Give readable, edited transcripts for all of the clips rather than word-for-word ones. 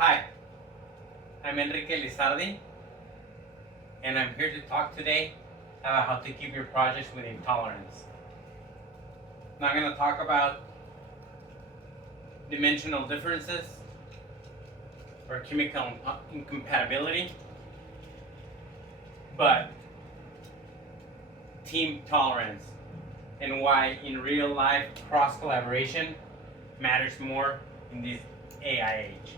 Hi, I'm Enrique Lizardi, and I'm here to talk today about how to keep your projects within tolerance. I'm not going to talk about dimensional differences or chemical incompatibility, but team tolerance and why in real life cross collaboration matters more in this AI age.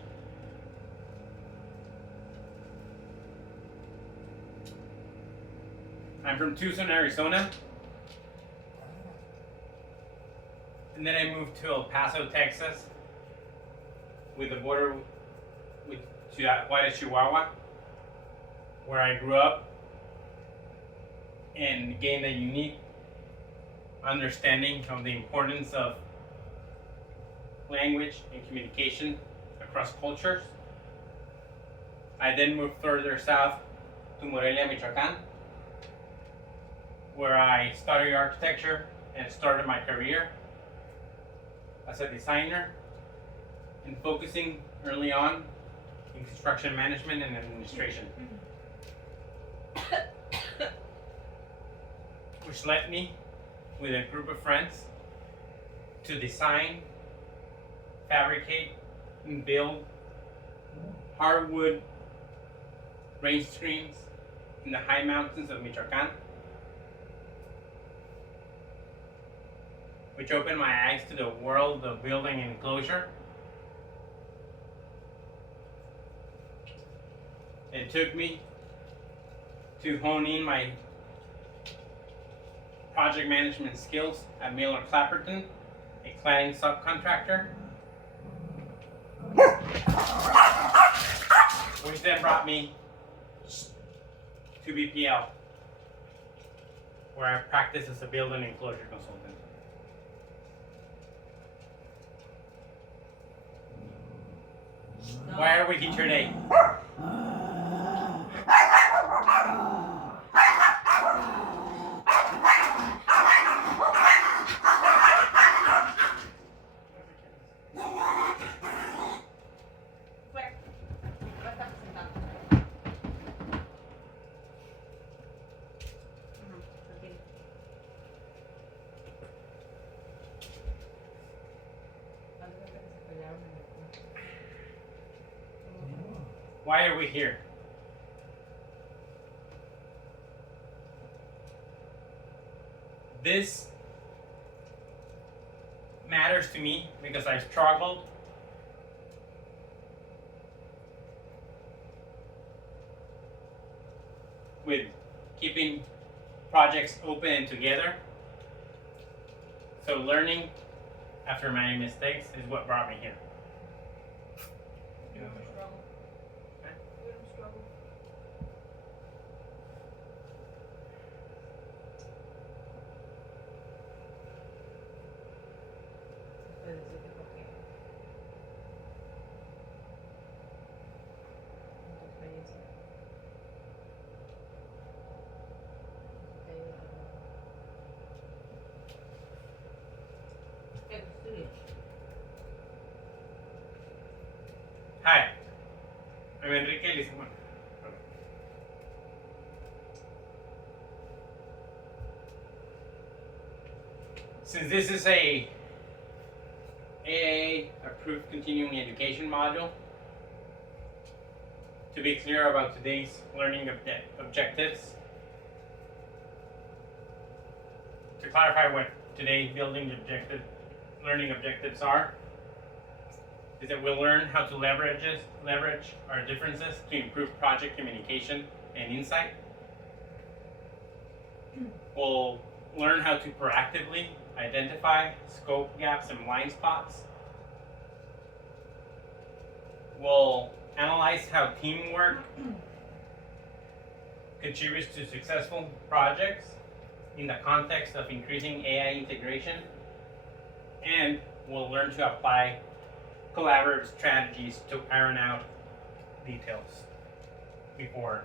I'm from Tucson, Arizona, and then I moved to El Paso, Texas, with the border with Juárez, Chihuahua, where I grew up and gained a unique understanding of the importance of language and communication across cultures. I then moved further south to Morelia, Michoacan, where I studied architecture and started my career as a designer and focusing early on in construction management and administration, which led me with a group of friends to design, fabricate, and build hardwood range screens in the high mountains of Michoacan, which opened my eyes to the world of building and enclosure. It took me to hone in my project management skills at Miller Clapperton, a cladding subcontractor, which then brought me to BPL, where I practice as a building enclosure consultant. Why are we here today? Why are we here? This matters to me because I've struggled with keeping projects open and together. So learning after my mistakes is what brought me here. Hi, I'm Enrique Lizardi. Since this is a AA approved continuing education module, to be clear about today's learning objectives, to clarify what today's learning objectives are, is that we'll learn how to leverage our differences to improve project communication and insight. We'll learn how to proactively identify scope gaps and blind spots. We'll analyze how teamwork contributes to successful projects in the context of increasing AI integration. And we'll learn to apply collaborative strategies to iron out details before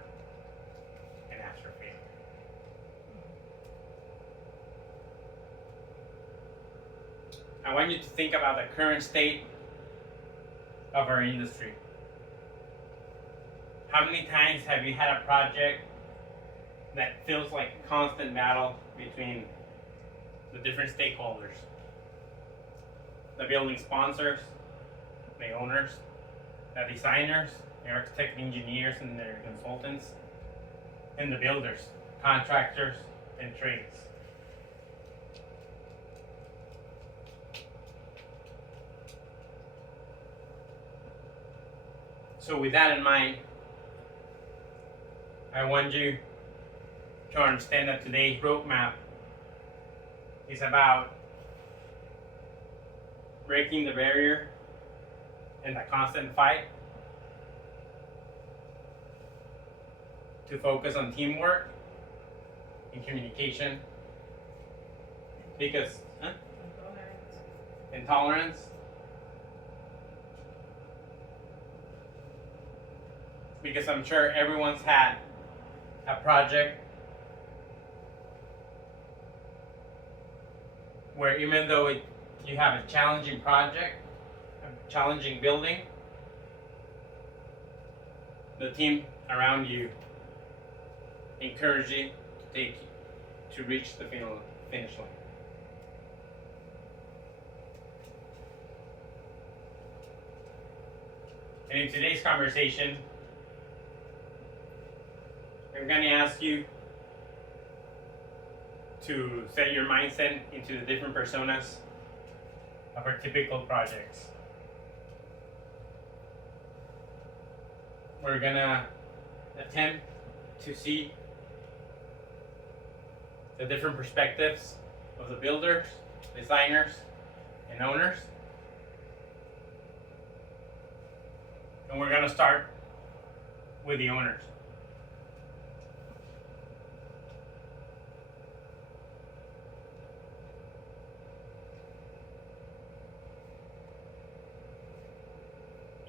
and after failure. I want you to think about the current state of our industry. How many times have you had a project that feels like a constant battle between the different stakeholders? The building sponsors, the owners, the designers, the architect engineers and their consultants, and the builders, contractors, and trades. So with that in mind, I want you to understand that today's roadmap is about breaking the barrier and the constant fight to focus on teamwork and communication, because intolerance, because I'm sure everyone's had a project where even though you have a challenging project, a challenging building, the team around you encourage you to reach the finish line. And in today's conversation, I'm going to ask you to set your mindset into the different personas of our typical projects. We're going to attempt to see the different perspectives of the builders, designers, and owners. And we're going to start with the owners.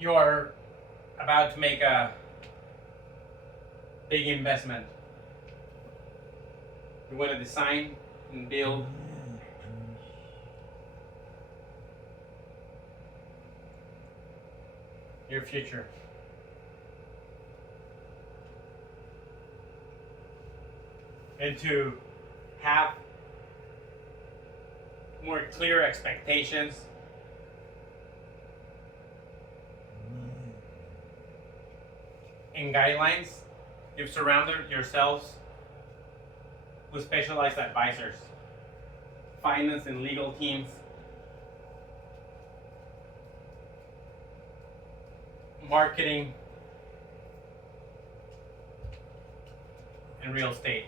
You are about to make a big investment. You want to design and build your future. And to have more clear expectations and guidelines, you've surrounded yourselves with specialized advisors, finance and legal teams, marketing, and real estate.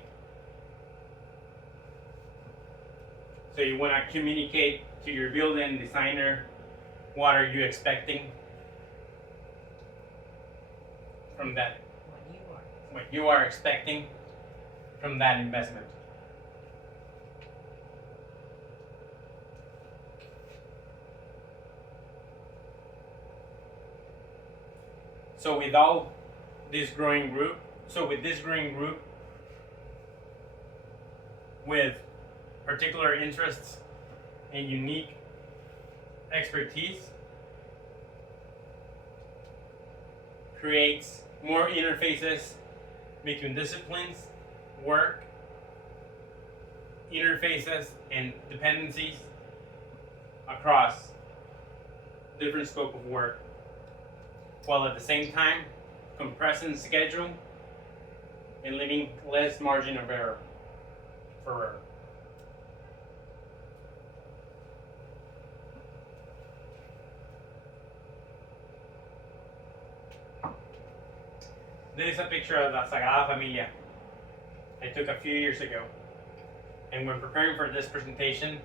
So you want to communicate to your building designer, what are you expecting from that, what you are expecting from that investment. So with this growing group, with particular interests and unique expertise, creates more interfaces between disciplines, work, interfaces, and dependencies across different scope of work, while at the same time compressing schedule and leaving less margin of error for error. This is a picture of the Sagrada Familia I took a few years ago. And when preparing for this presentation,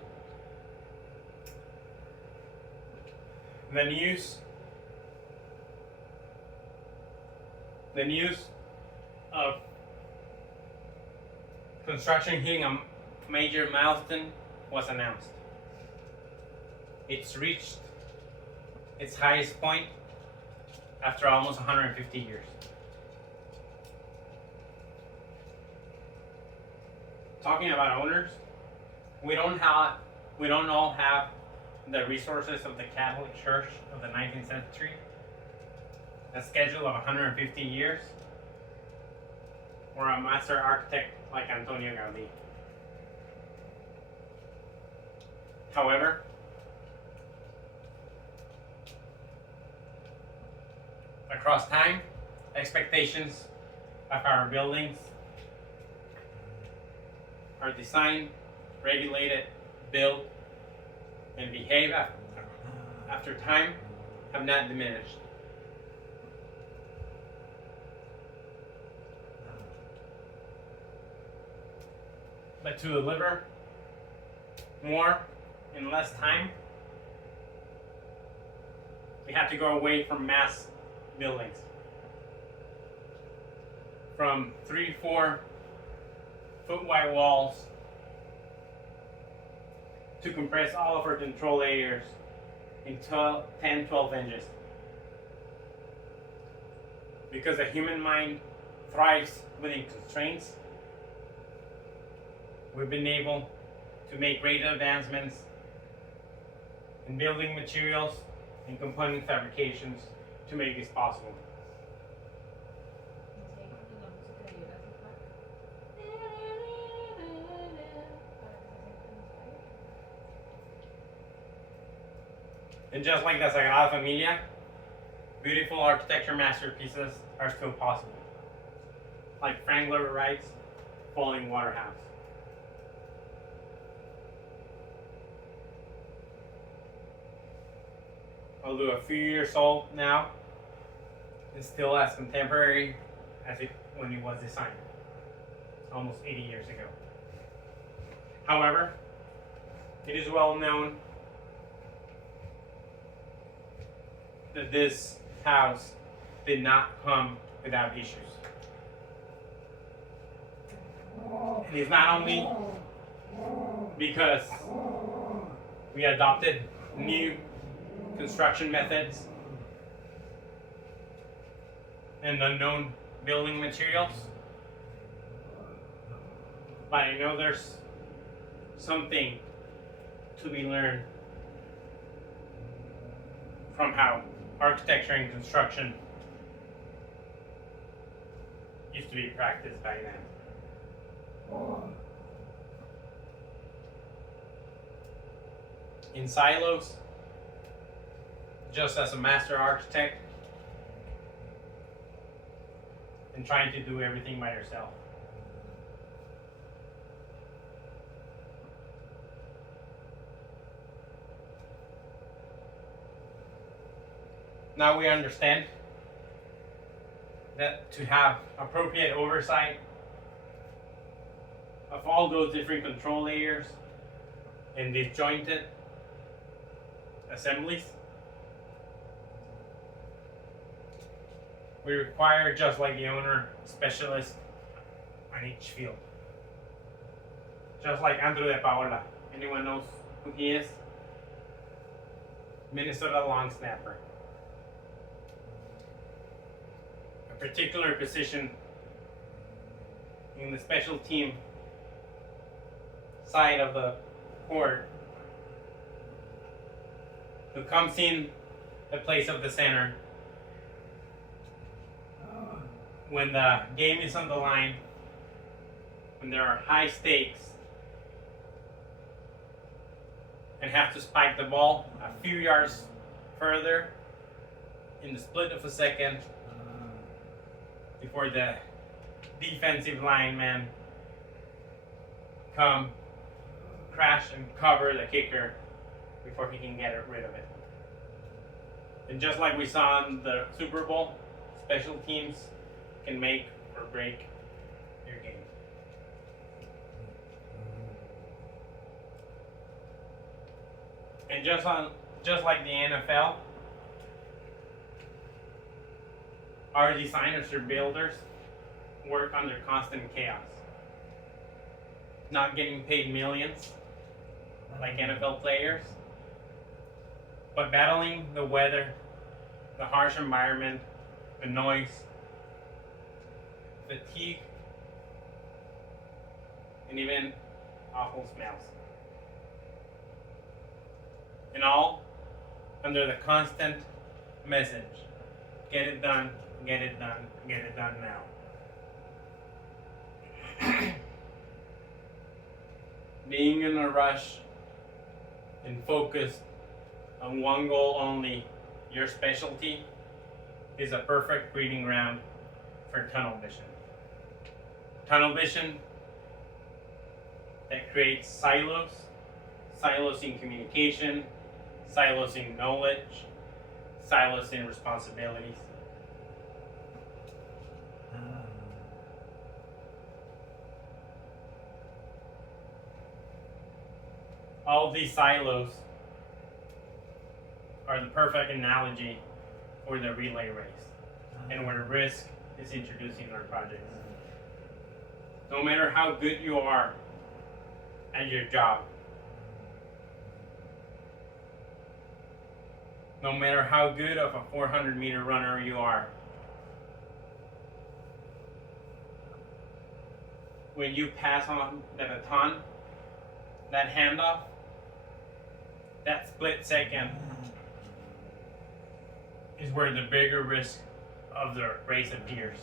the news of construction hitting a major milestone was announced. It's reached its highest point after almost 150 years. Talking about owners, we don't all have the resources of the Catholic Church of the 19th century, a schedule of 150 years, or a master architect like Antonio Gaudí. However, across time, expectations of our buildings are designed, regulated, built, and behave after time have not diminished. But to deliver more in less time, we have to go away from mass buildings. From 3-4 foot wide walls to compress all of our control layers in 10-12 inches. Because the human mind thrives within constraints, we've been able to make great advancements in building materials and component fabrications to make this possible. And just like the Sagrada Familia, beautiful architecture masterpieces are still possible. Like Frank Lloyd Wright's Falling Water House. Although a few years old now, it's still as contemporary as when it was designed, almost 80 years ago. However, it is well known that this house did not come without issues. It is not only because we adopted new construction methods and unknown building materials, but I know there's something to be learned from how architecture and construction used to be practiced back then. In silos, just as a master architect, and trying to do everything by yourself. Now we understand that to have appropriate oversight of all those different control layers and disjointed assemblies, we require, just like the owner, specialists on each field. Just like Andrew De Paola. Anyone knows who he is? Minnesota long snapper. A particular position in the special team side of the court, who comes in the place of the center when the game is on the line, when there are high stakes, and have to spike the ball a few yards further in the split of a second before the defensive lineman come crash and cover the kicker before he can get rid of it. And just like we saw in the Super Bowl, special teams can make or break your game. And just like the NFL, our designers or builders work under constant chaos. Not getting paid millions like NFL players, but battling the weather, the harsh environment, the noise, fatigue, and even awful smells. And all under the constant message: get it done, get it done, get it done now. being in a rush and focused on one goal only, your specialty, is a perfect breeding ground for tunnel vision. Tunnel vision that creates silos in communication, silos in knowledge, silos in responsibilities. All these silos are the perfect analogy for the relay race and where risk is introduced in our projects. No matter how good you are at your job, no matter how good of a 400-meter runner you are, when you pass on the baton, that handoff, that split second is where the bigger risk of the race appears.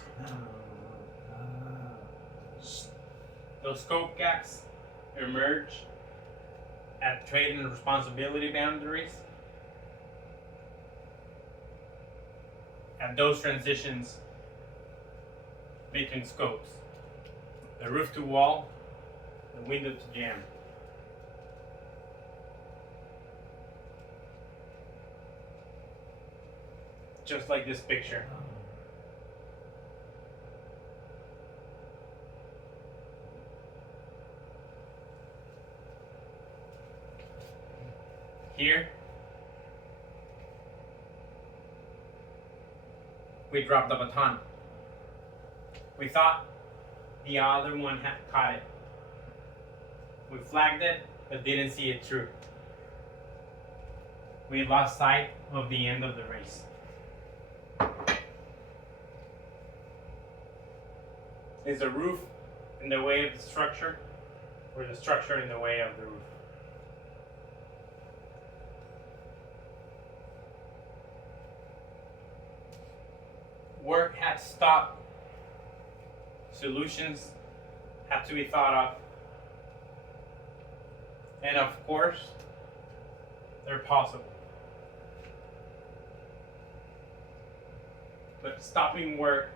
Those scope gaps emerge at trade and responsibility boundaries. At those transitions between scopes, the roof to wall, the window to jam. Just like this picture. Here, we dropped the baton. We thought the other one had caught it. We flagged it, but didn't see it through. We lost sight of the end of the race. Is the roof in the way of the structure, or the structure in the way of the roof? Work had stopped. Solutions have to be thought of. And of course, they're possible. But stopping work,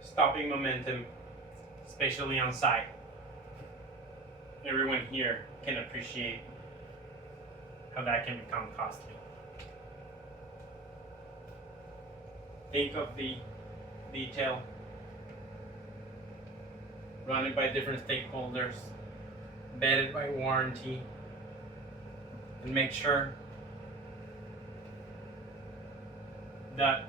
stopping momentum, especially on site, everyone here can appreciate how that can become costly. Think of the detail, run it by different stakeholders, vetted by warranty, and make sure that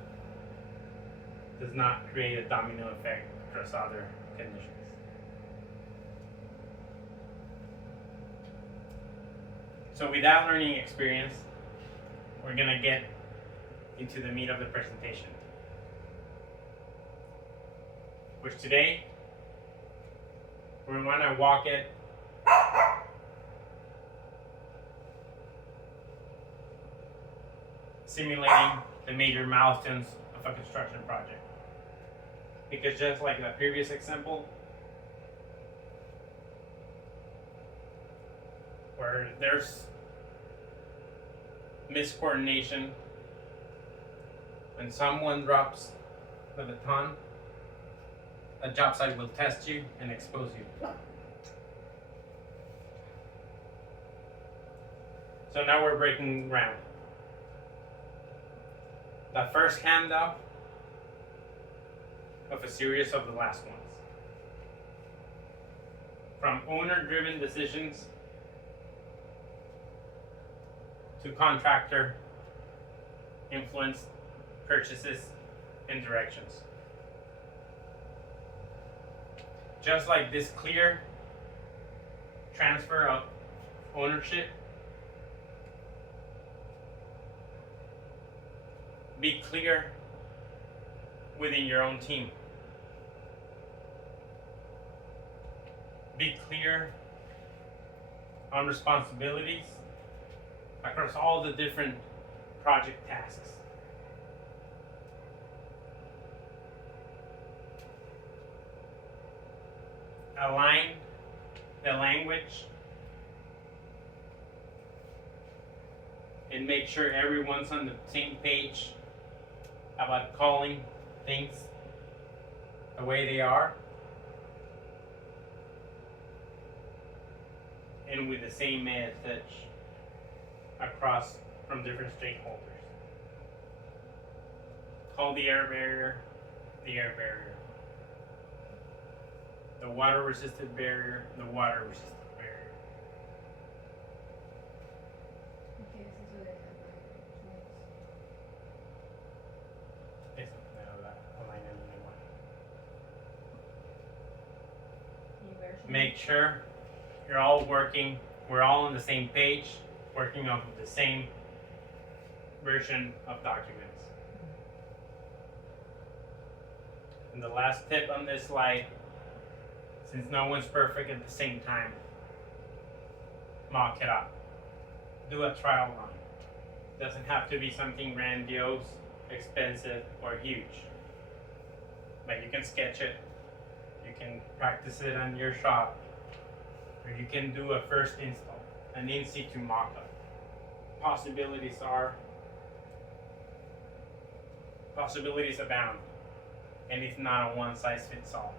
does not create a domino effect across other conditions. So with that learning experience, we're gonna get into the meat of the presentation, which today we're gonna walk it simulating the major milestones of a construction project. Because just like the previous example, where there's miscoordination, when someone drops the baton, a job site will test you and expose you. So now we're breaking ground. The first handoff of a series of the last ones. From owner-driven decisions to contractor influenced purchases and directions. Just like this clear transfer of ownership, be clear within your own team. Be clear on responsibilities across all the different project tasks. Align the language and make sure everyone's on the same page about calling things the way they are and with the same message across from different stakeholders. Call the air barrier the air barrier. The water resistant barrier, the water resistant barrier. ¿Qué es eso de Eso, align everyone. Make sure you're all working, we're all on the same page, working off of the same version of documents. And the last tip on this slide, since no one's perfect at the same time, mock it up. Do a trial run. Doesn't have to be something grandiose, expensive, or huge. But you can sketch it, you can practice it on your shop, or you can do a first install, an in situ mock-up. Possibilities abound, and it's not a one-size-fits-all.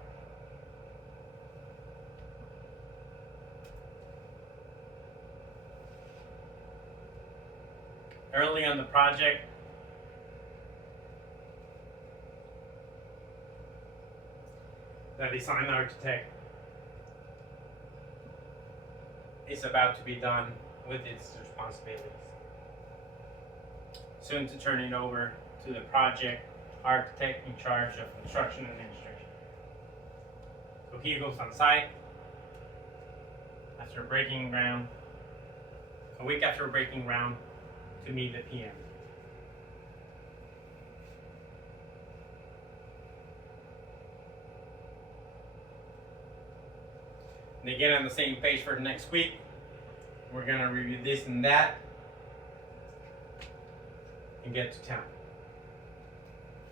Early on the project, the design architect is about to be done with its responsibilities. Soon to turn it over to the project architect in charge of construction administration. So he goes on site after breaking ground, a week after breaking ground, to meet the PM. They get on the same page for next week. We're gonna review this and that and get to town.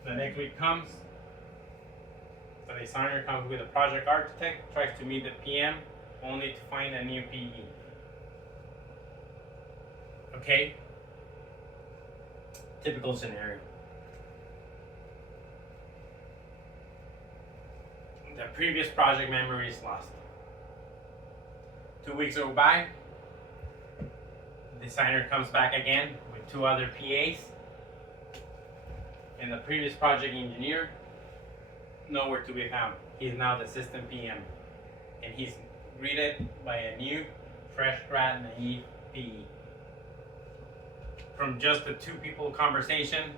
The next week comes, the designer comes with a project architect, tries to meet the PM, only to find a new PE. Okay? Typical scenario. The previous project memory is lost. 2 weeks go by, the designer comes back again with 2 other PAs, and the previous project engineer, nowhere to be found. He's now the system PM, and he's greeted by a new, fresh grad naive PE. From just a 2-people conversation,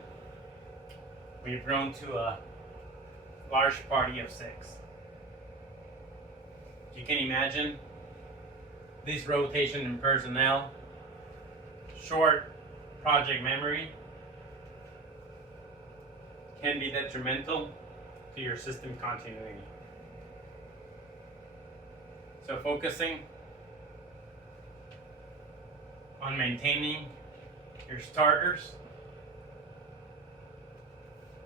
we've grown to a large party of 6. You can imagine this rotation in personnel, short project memory, can be detrimental to your system continuity. So focusing on maintaining your starters,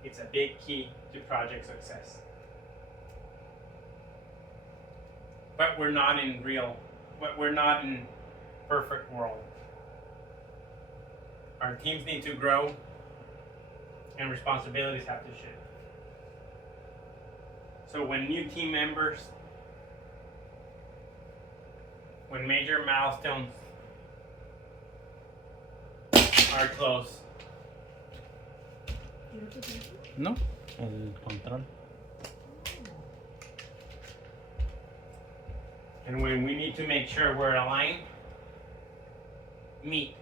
it's a big key to project success. But we're not in perfect world. Our teams need to grow and responsibilities have to shift. So when new team members, when major milestones are close. No, el control. And when we need to make sure we're aligned, meet.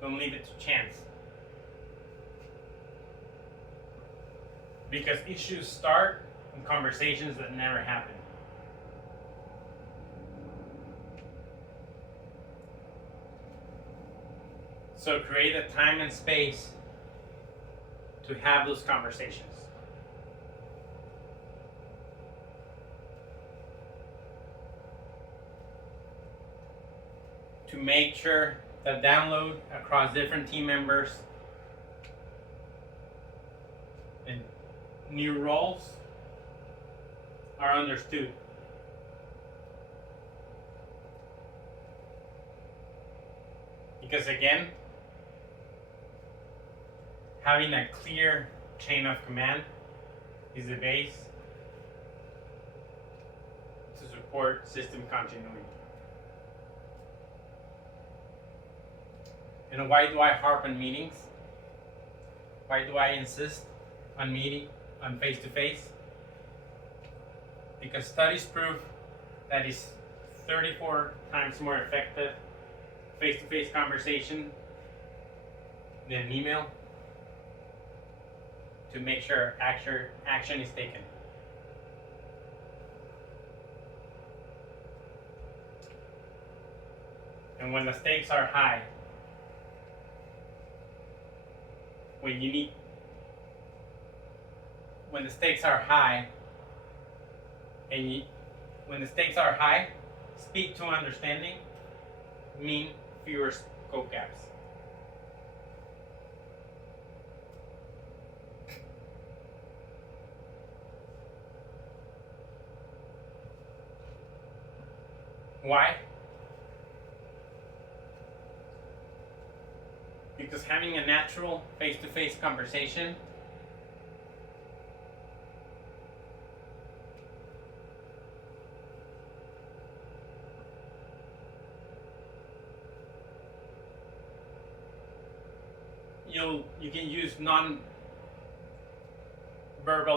Don't leave it to chance. Because issues start in conversations that never happen. So create a time and space to have those conversations. To make sure that download across different team members and new roles are understood. Because again, having a clear chain of command is the base to support system continuity. And why do I harp on meetings? Why do I insist on meeting, on face-to-face? Because studies prove that it's 34 times more effective face-to-face conversation than email to make sure action is taken. And when the stakes are high, when the stakes are high, when the stakes are high, speed to understanding mean fewer scope gaps. Why? Because having a natural face-to-face conversation you can use non-verbal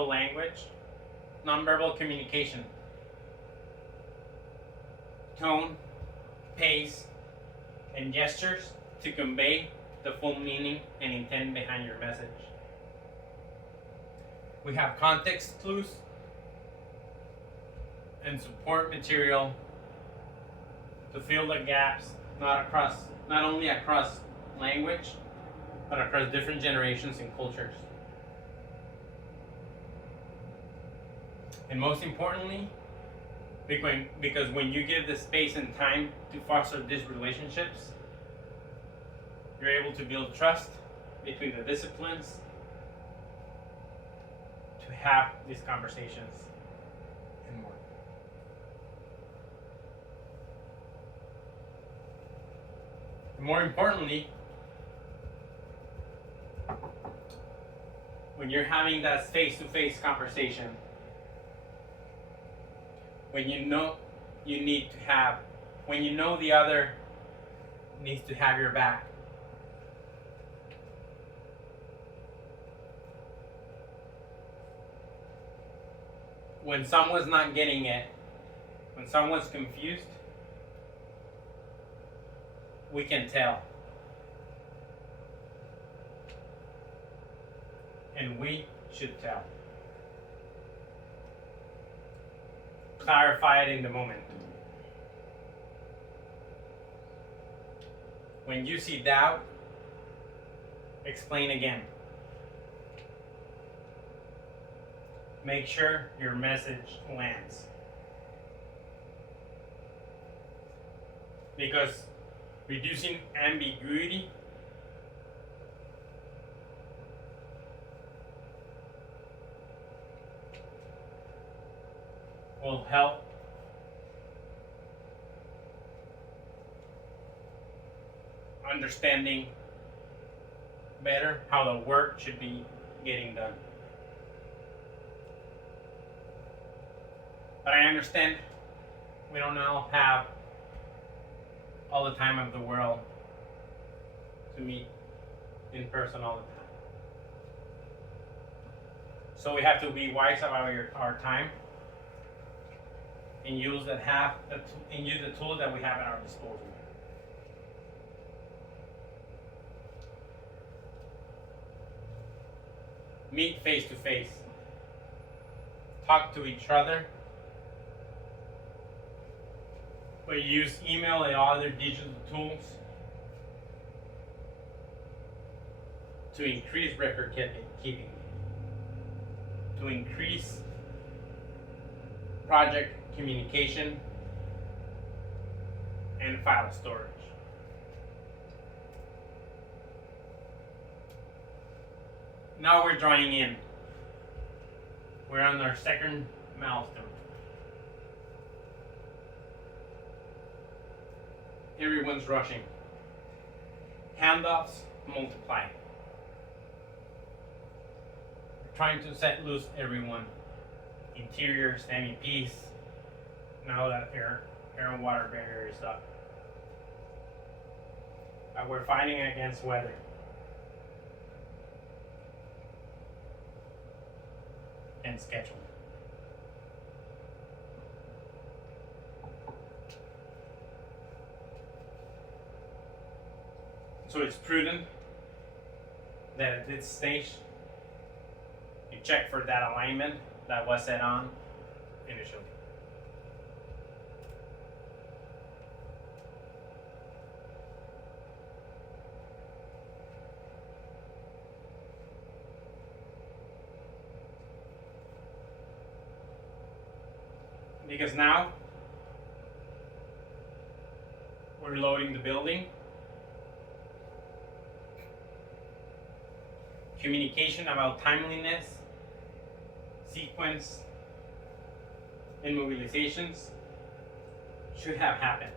language, non-verbal communication, tone, pace, and gestures to convey the full meaning and intent behind your message. We have context clues and support material to fill the gaps, not only across language, but across different generations and cultures. And most importantly, because when you give the space and time to foster these relationships, you're able to build trust between the disciplines to have these conversations and more. And more importantly, when you're having that face-to-face conversation, when you know the other needs to have your back, when someone's not getting it, when someone's confused, we can tell. And we should tell. Clarify it in the moment. When you see doubt, explain again. Make sure your message lands. Because reducing ambiguity will help understanding better how the work should be getting done. But I understand we don't all have all the time of the world to meet in person all the time. So we have to be wise about our time and use the tools that we have at our disposal. Meet face to face. Talk to each other. We use email and other digital tools to increase record keeping, to increase project communication and file storage. Now we're drawing in. We're on our second milestone. Everyone's rushing. Handoffs multiply. trying to set loose everyone. Interior, semi-piece. Now that air and water barrier is up. We're fighting against weather. And schedule. So it's prudent that at this stage you check for that alignment that was set on initially. Because now we're loading the building. Communication about timeliness, sequence, and mobilizations should have happened.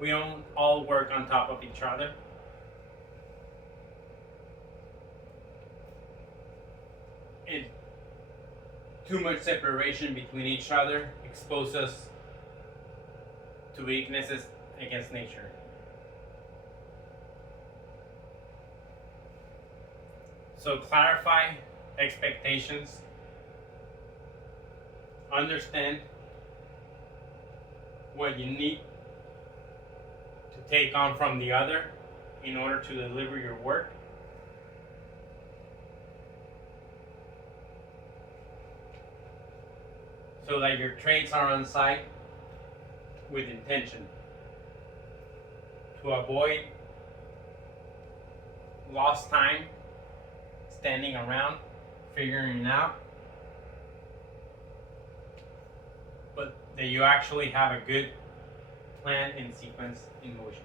We don't all work on top of each other. It too much separation between each other exposes us to weaknesses against nature. So clarify expectations, understand what you need to take on from the other in order to deliver your work. So that your trades are on site with intention to avoid lost time standing around figuring it out, but that you actually have a good plan and sequence in motion.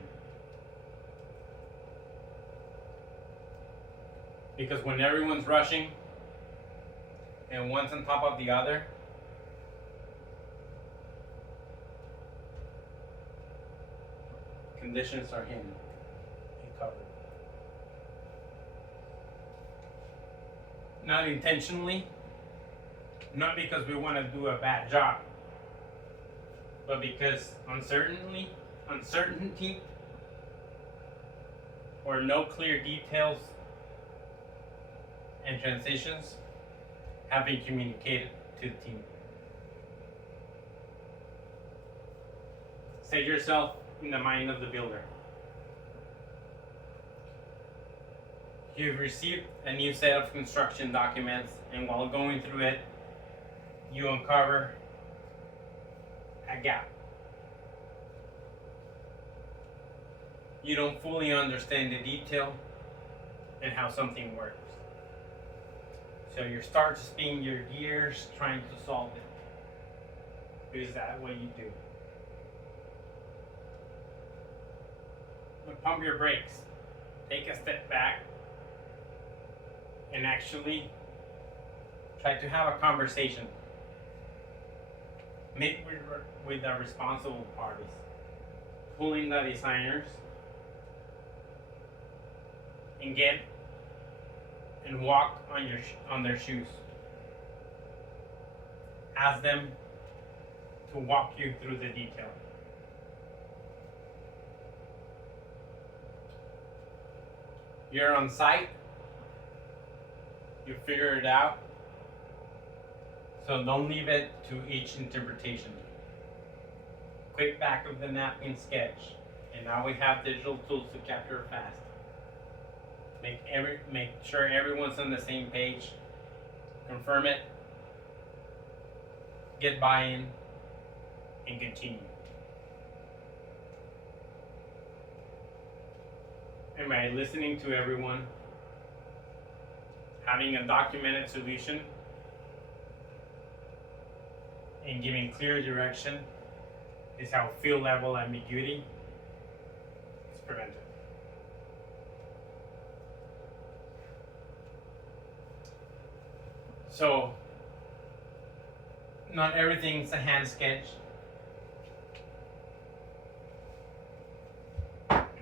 Because when everyone's rushing and one's on top of the other, conditions are hidden and covered. Not intentionally, not because we want to do a bad job, but because uncertainty, or no clear details and transitions have been communicated to the team. Set yourself in the mind of the builder. You've received a new set of construction documents, and while going through it, you uncover a gap. You don't fully understand the detail and how something works. So you start to spin your gears trying to solve it. Is that what you do? But pump your brakes. Take a step back and actually try to have a conversation. Meet with the responsible parties. Pull in the designers and get and walk on their shoes. Ask them to walk you through the detail. You're on site. You figure it out. So don't leave it to each interpretation. Quick back of the napkin sketch. And now we have digital tools to capture fast. Make sure everyone's on the same page. Confirm it. Get buy-in and continue. And by listening to everyone, having a documented solution, and giving clear direction is how field level ambiguity is prevented. So, not everything's a hand sketch.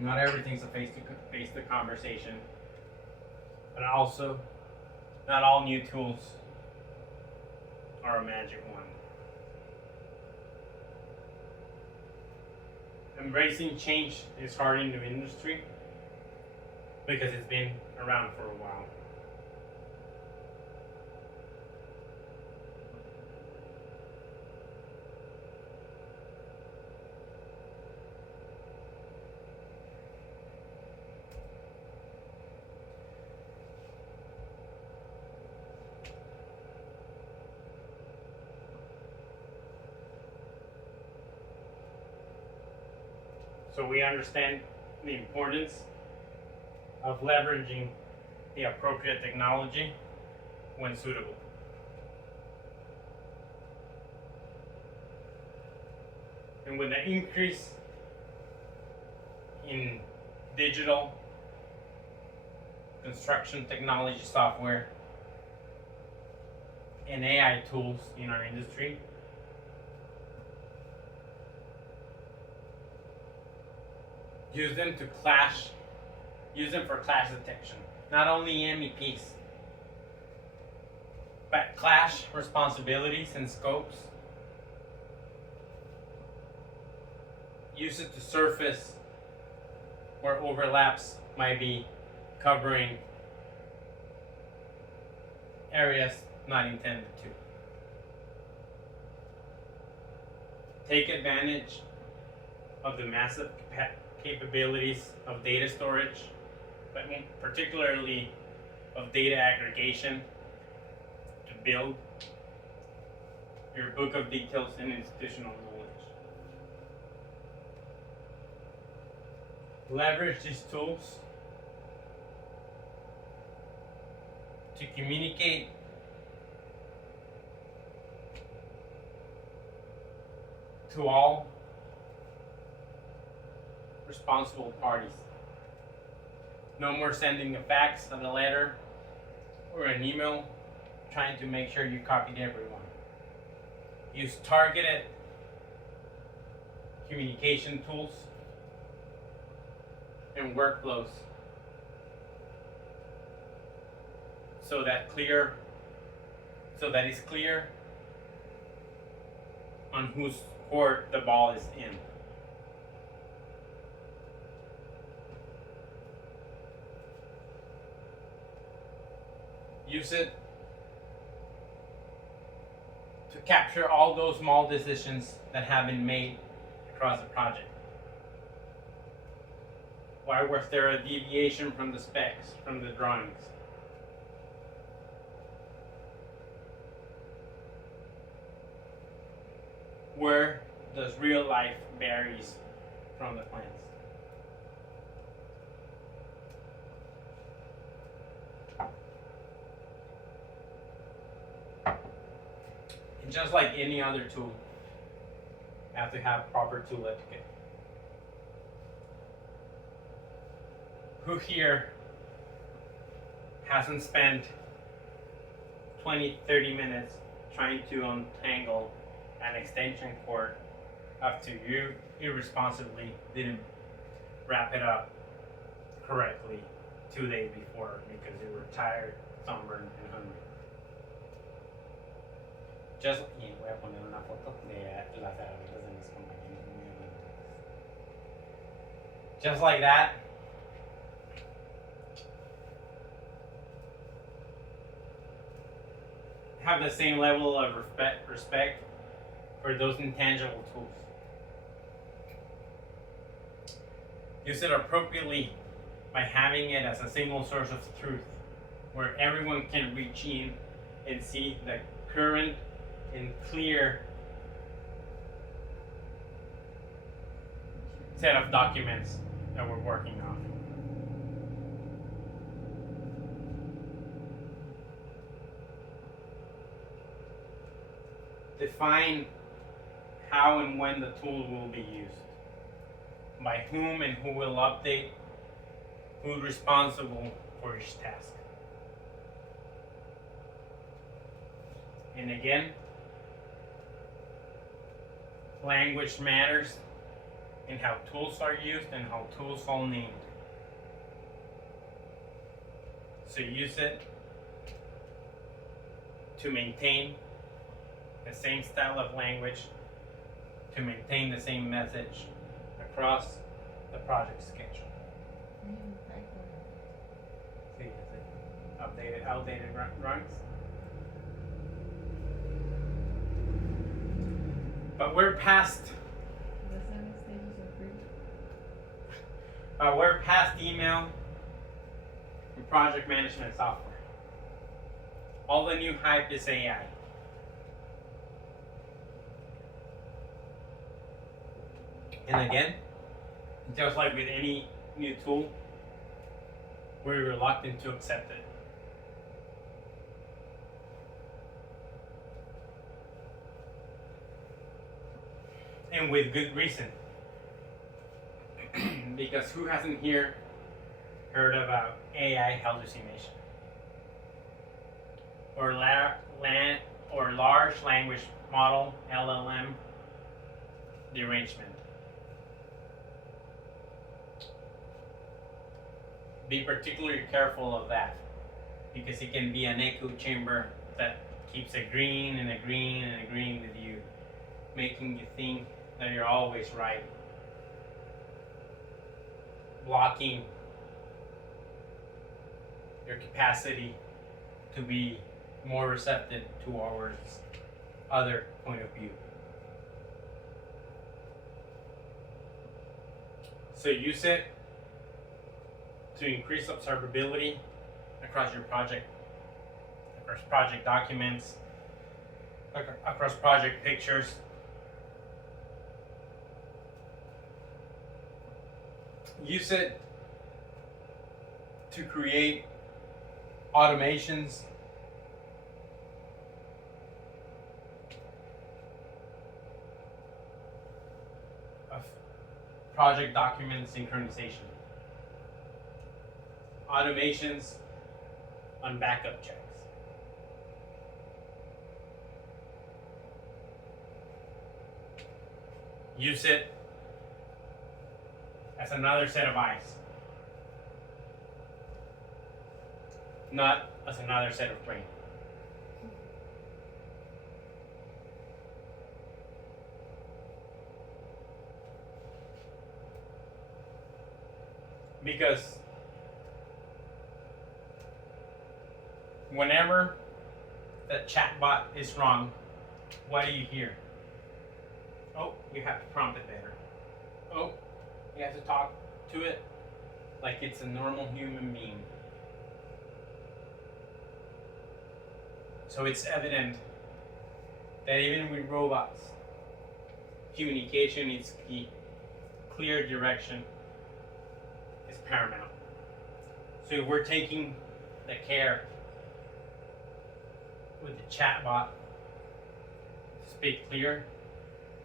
Not everything's a face-to-face conversation. But also, not all new tools are a magic wand. Embracing change is hard in the industry because it's been around for a while. So we understand the importance of leveraging the appropriate technology when suitable. And with the increase in digital construction technology software and AI tools in our industry, use them for clash detection. Not only MEPs, but clash responsibilities and scopes. Use it to surface where overlaps might be covering areas not intended to. Take advantage of the massive capabilities of data storage, but particularly of data aggregation to build your book of details and institutional knowledge. Leverage these tools to communicate to all responsible parties. No more sending a fax and a letter or an email trying to make sure you copied everyone. Use targeted communication tools and workflows so that it's clear on whose court the ball is in. Use it to capture all those small decisions that have been made across the project. Why was there a deviation from the specs, from the drawings? Where does real life varies from the plans? And just like any other tool, you have to have proper tool etiquette. Who here hasn't spent 20-30 minutes trying to untangle an extension cord after you irresponsibly didn't wrap it up correctly 2 days before because you were tired, sunburned, and hungry? Y voy a poner una foto de las herramientas de mis compañeros muy amables. Just like that, have the same level of respect for those intangible tools. Use it appropriately by having it as a single source of truth where everyone can reach in and see the current and clear set of documents that we're working on. Define how and when the tool will be used, by whom and who will update, who's responsible for each task. And again, language matters in how tools are used and how tools are named. So So use it to maintain the same style of language, to maintain the same message across the project schedule. See, is it outdated runs? But we're past email and project management software. All the new hype is AI. And again, just like with any new tool, we're reluctant to accept it. And with good reason. Because who hasn't here heard about AI hallucination? Or large language model, LLM, derangement. Be particularly careful of that, because it can be an echo chamber that keeps agreeing and agreeing and agreeing with you, making you think that you're always right, blocking your capacity to be more receptive towards other point of view. So use it to increase observability across your project, across project documents, across project pictures. Use it to create automations of project document synchronization. Automations on backup checks. Use it as another set of eyes, not as another set of brain. Because whenever the chatbot is wrong, what do you hear? Oh, you have to prompt it better. Oh, you have to talk to it like it's a normal human being. So it's evident that even with robots, communication is key. Clear direction is paramount. So if we're taking the care with the chatbot to speak clear,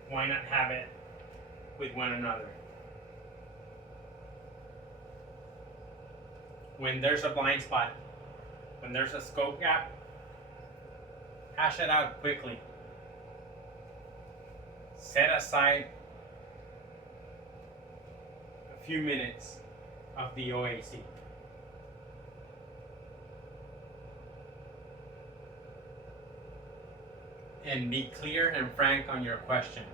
why not have it with one another? When there's a blind spot, when there's a scope gap, hash it out quickly. Set aside a few minutes of the OAC. And be clear and frank on your question.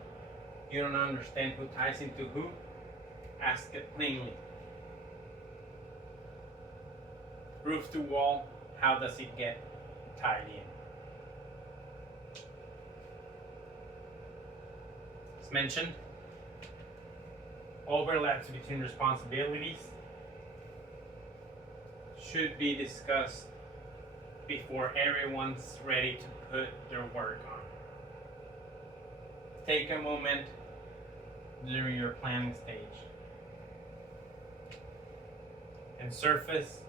You don't understand who ties into who? Ask it plainly. Roof to wall, how does it get tied in? As mentioned, overlaps between responsibilities should be discussed before everyone's ready to put their work on. Take a moment during your planning stage and surface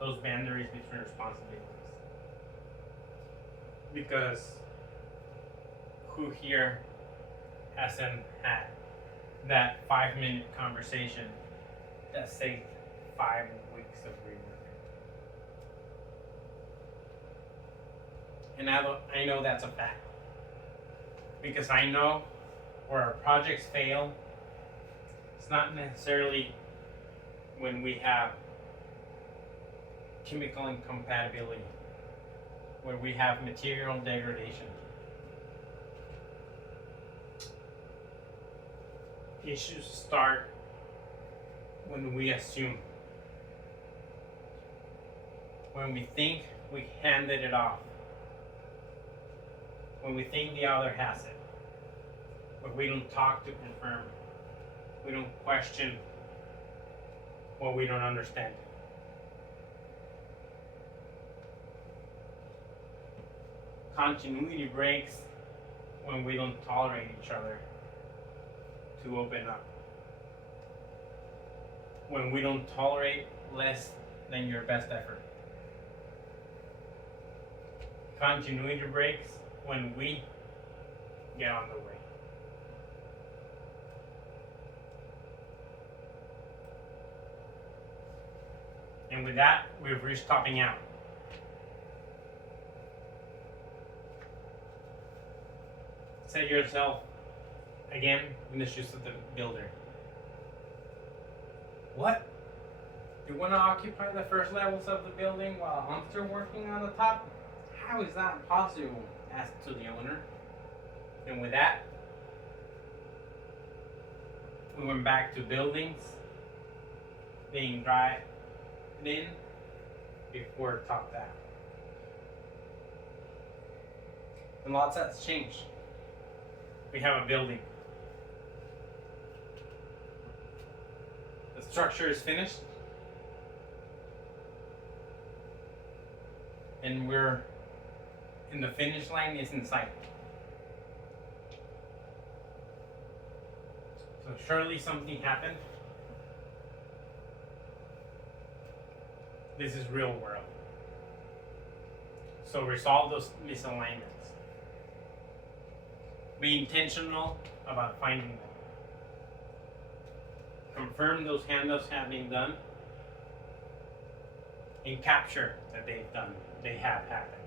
those boundaries between responsibilities. Because who here hasn't had that 5-minute conversation that saved 5 weeks of rework? And I know that's a fact. Because I know where our projects fail, it's not necessarily when we have chemical incompatibility, where we have material degradation. Issues start when we assume, when we think we handed it off, when we think the other has it, but we don't talk to confirm, we don't question what we don't understand. Continuity breaks when we don't tolerate each other to open up. When we don't tolerate less than your best effort. Continuity breaks when we get on the way. And with that, we've reached topping out. Set yourself again in the shoes of the builder. What? You want to occupy the first levels of the building while humps are working on the top? How is that possible? Asked to the owner. And with that, we went back to buildings being dried in before topped out. And lots has changed. We have a building. The structure is finished. And the finish line is in sight. So surely something happened. This is real world. So resolve those misalignments. Be intentional about finding them. Confirm those handoffs have been done. And capture that they have happened.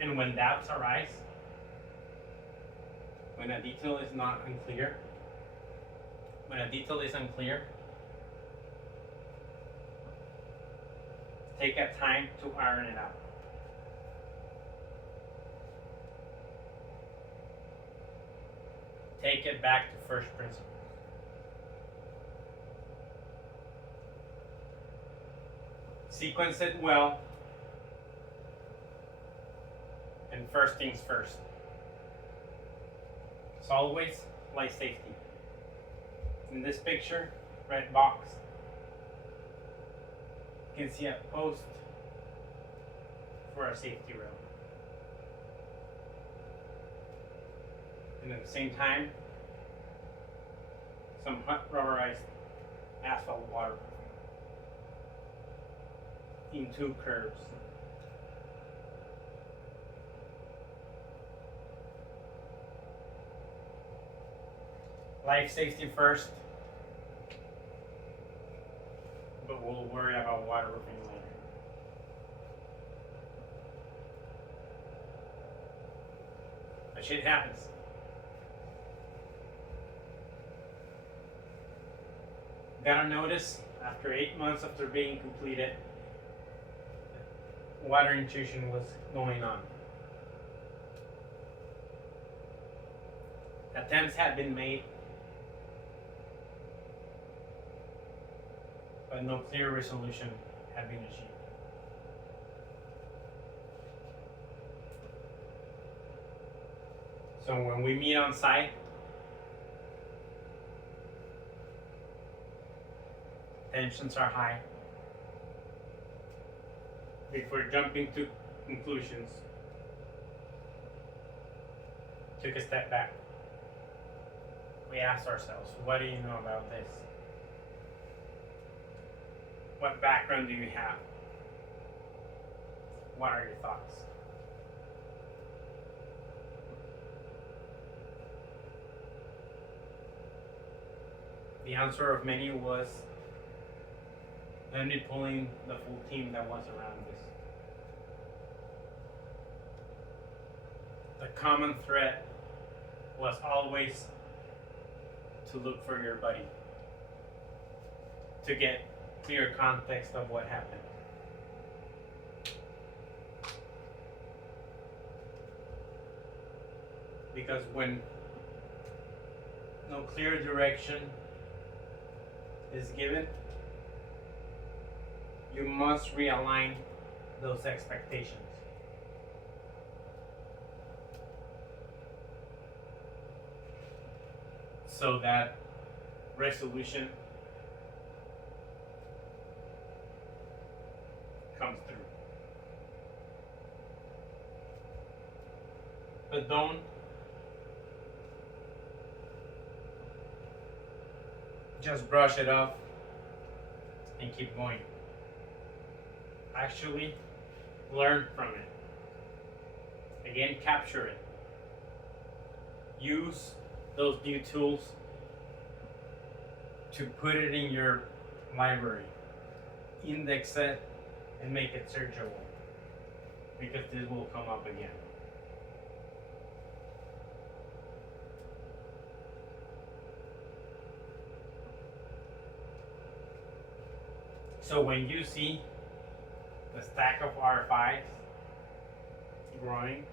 And when doubts arise, when a detail is not unclear, when a detail is unclear, take a time to iron it out. Take it back to first principles. Sequence it well. And first things first. As always, life safety. In this picture, red box, you can see a post for a safety rail. And at the same time, some hot rubberized asphalt water in two curves. Life safety first, but we'll worry about waterproofing later. But shit happens. Got a notice after 8 months after being completed, water intrusion was going on. Attempts had been made, but no clear resolution had been achieved. So when we meet on site, tensions are high. Before jumping to conclusions, took a step back. We asked ourselves, what do you know about this? What background do you have? What are your thoughts? The answer of many was Let me pulling the full team that was around this. The common thread was always to look for your buddy, to get clear context of what happened. Because when no clear direction is given, you must realign those expectations. So that resolution comes through. But don't just brush it off and keep going. Actually, learn from it. Again, capture it. Use those new tools to put it in your library. Index it and make it searchable, because this will come up again. So when you see the stack of R5s growing,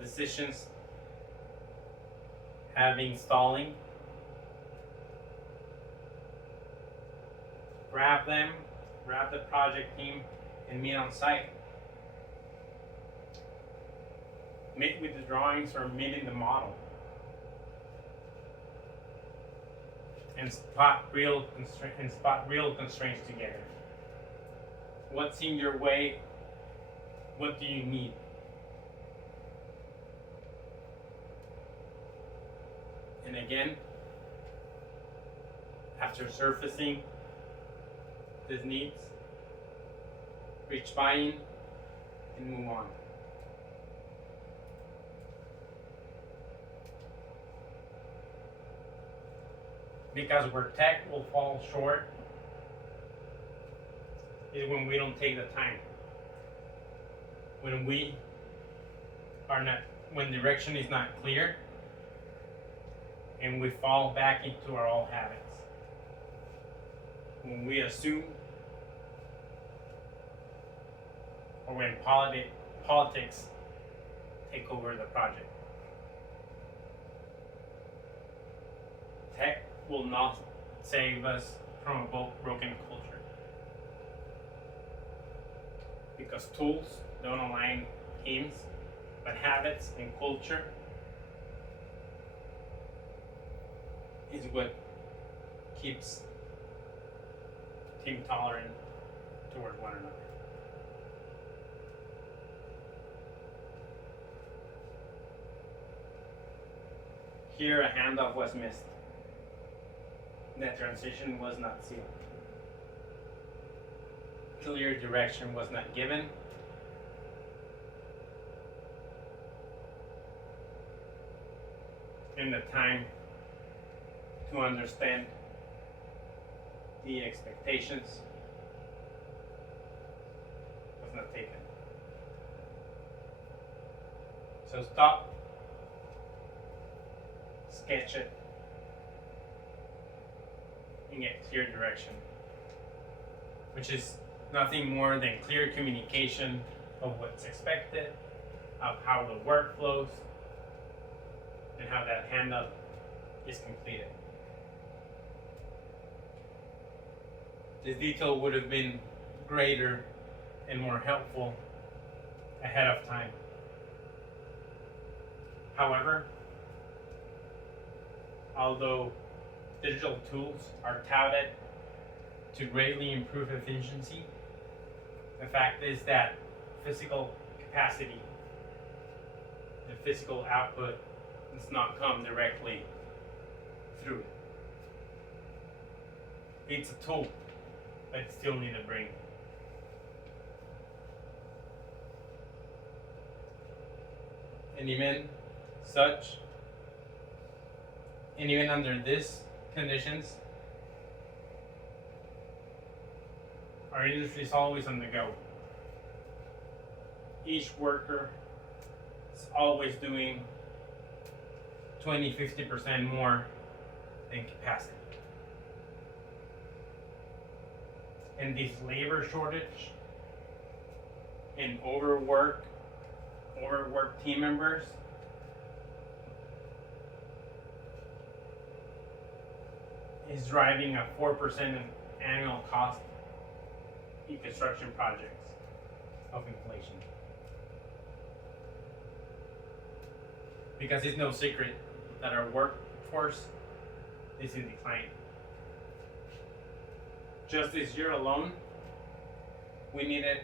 decisions having stalling, grab them, grab the project team, and meet on site. Meet with the drawings or meet in the model. And spot real constraints together. What's in your way? What do you need? And again, after surfacing these needs, reach buy-in and move on. Because where tech will fall short is when we don't take the time. When direction is not clear, and we fall back into our old habits. When we assume, or when politics take over the project. Tech will not save us from a broken culture. Because tools don't align teams, but habits and culture is what keeps team tolerant toward one another. Here, a handoff was missed. That transition was not sealed. Clear direction was not given. And the time to understand the expectations was not taken. So stop, sketch it, and get clear direction, which is nothing more than clear communication of what's expected, of how the work flows, and how that handoff is completed. This detail would have been greater and more helpful ahead of time. However, although digital tools are touted to greatly improve efficiency, the fact is that physical capacity, the physical output, does not come directly through it. It's a tool, but it still needs a brain. And even under these conditions, Our industry is always on the go. Each worker is always doing 20-50% more than capacity. And this labor shortage and overworked team members is driving a 4% annual cost in construction projects of inflation. Because it's no secret that our workforce is in decline. Just this year alone, we needed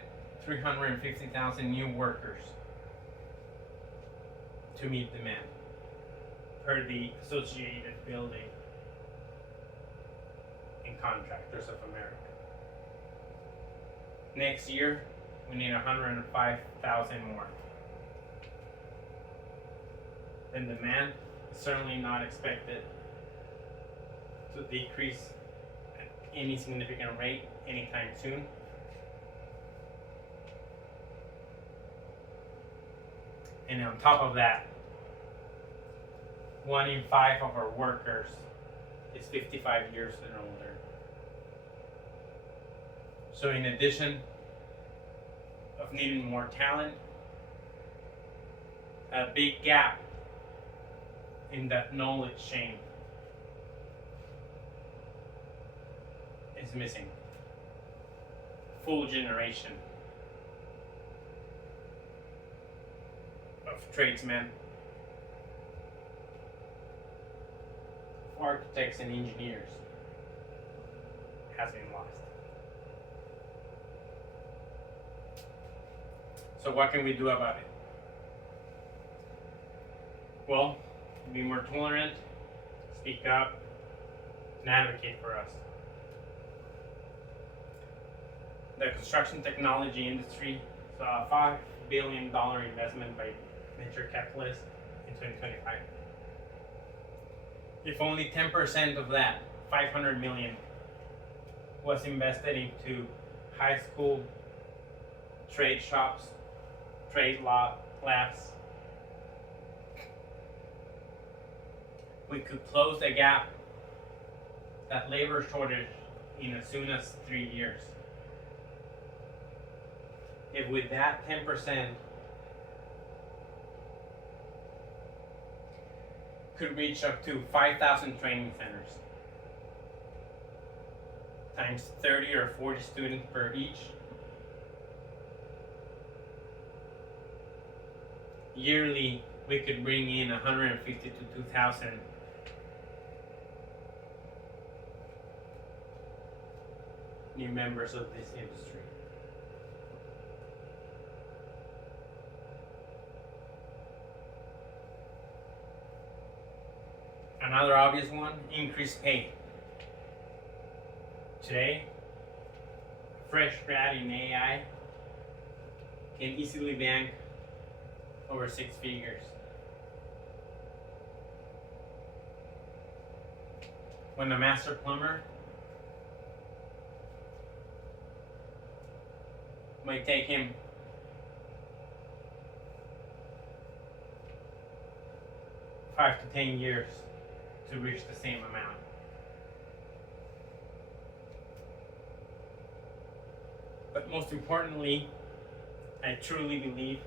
350,000 new workers to meet demand, per the Associated Building and Contractors of America. Next year, we need 105,000 more. The demand is certainly not expected to decrease at any significant rate anytime soon. And on top of that, 1 in 5 of our workers is 55 years and older. So in addition of needing more talent, a big gap in that knowledge chain is missing. Full generation of tradesmen, architects and engineers has been lost. So what can we do about it? Well, be more tolerant, speak up, and advocate for us. The construction technology industry saw a $5 billion investment by venture capitalists in 2025. If only 10% of that, 500 million, was invested into high school trade shops, trade labs, we could close the gap, that labor shortage, in as soon as 3 years. If with that 10% could reach up to 5,000 training centers, times 30 or 40 students per each, yearly we could bring in 150 to 2,000 new members of this industry. Another obvious one, increased pay. Today, a fresh grad in AI can easily bank over 6 figures. When a master plumber might take him 5 to 10 years to reach the same amount. But most importantly, I truly believe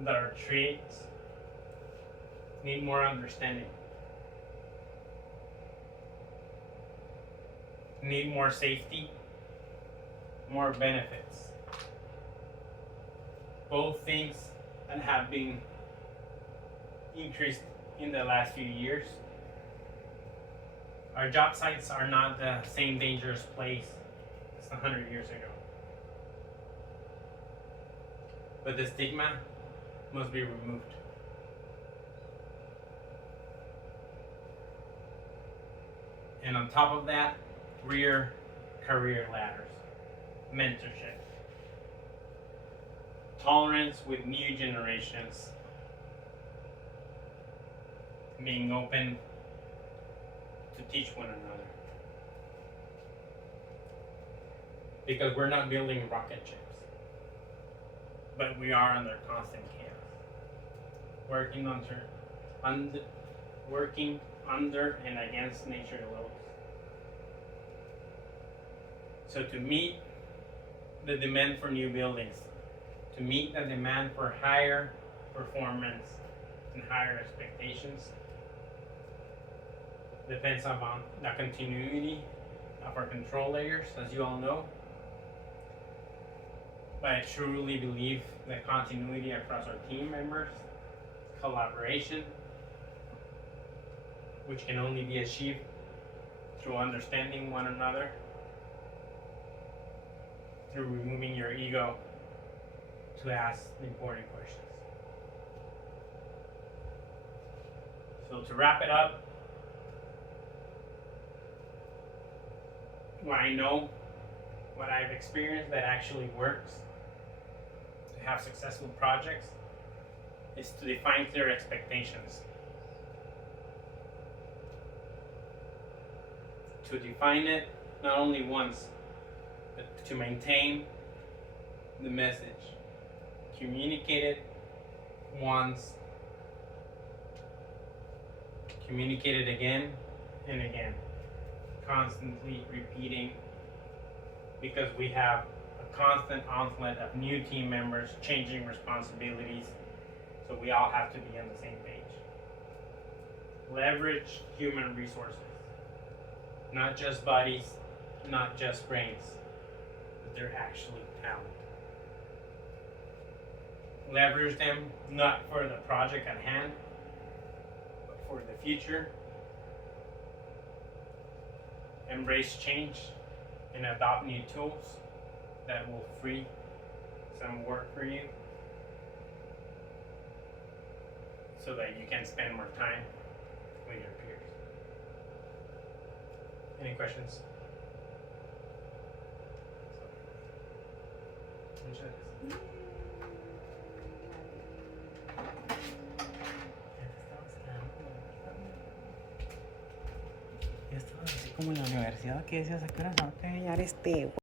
that our trades need more understanding, need more safety, more benefits. Both things that have been increased in the last few years. Our job sites are not the same dangerous place as 100 years ago. But the stigma must be removed. And on top of that, career ladders, mentorship, tolerance with new generations, being open to teach one another. because we're not building rocket ships, but we are under constant chaos, working under and against nature laws. So to meet the demand for new buildings, to meet the demand for higher performance and higher expectations, depends upon the continuity of our control layers, as you all know. But I truly believe that continuity across our team members, collaboration, which can only be achieved through understanding one another, through removing your ego to ask the important questions. So to wrap it up, what I know, what I've experienced that actually works to have successful projects is to define clear expectations. To define it not only once, but to maintain the message. Communicate it once, communicate it again and again, constantly repeating, because we have a constant onslaught of new team members, changing responsibilities, so we all have to be on the same page. Leverage human resources, not just bodies, not just brains, but they're actually talent. Leverage them not for the project at hand, but for the future. Embrace change and adopt new tools that will free some work for you so that you can spend more time with your peers. Any questions? Yo estaba así como en la universidad que decías, ¿a qué hora se va a enseñar este?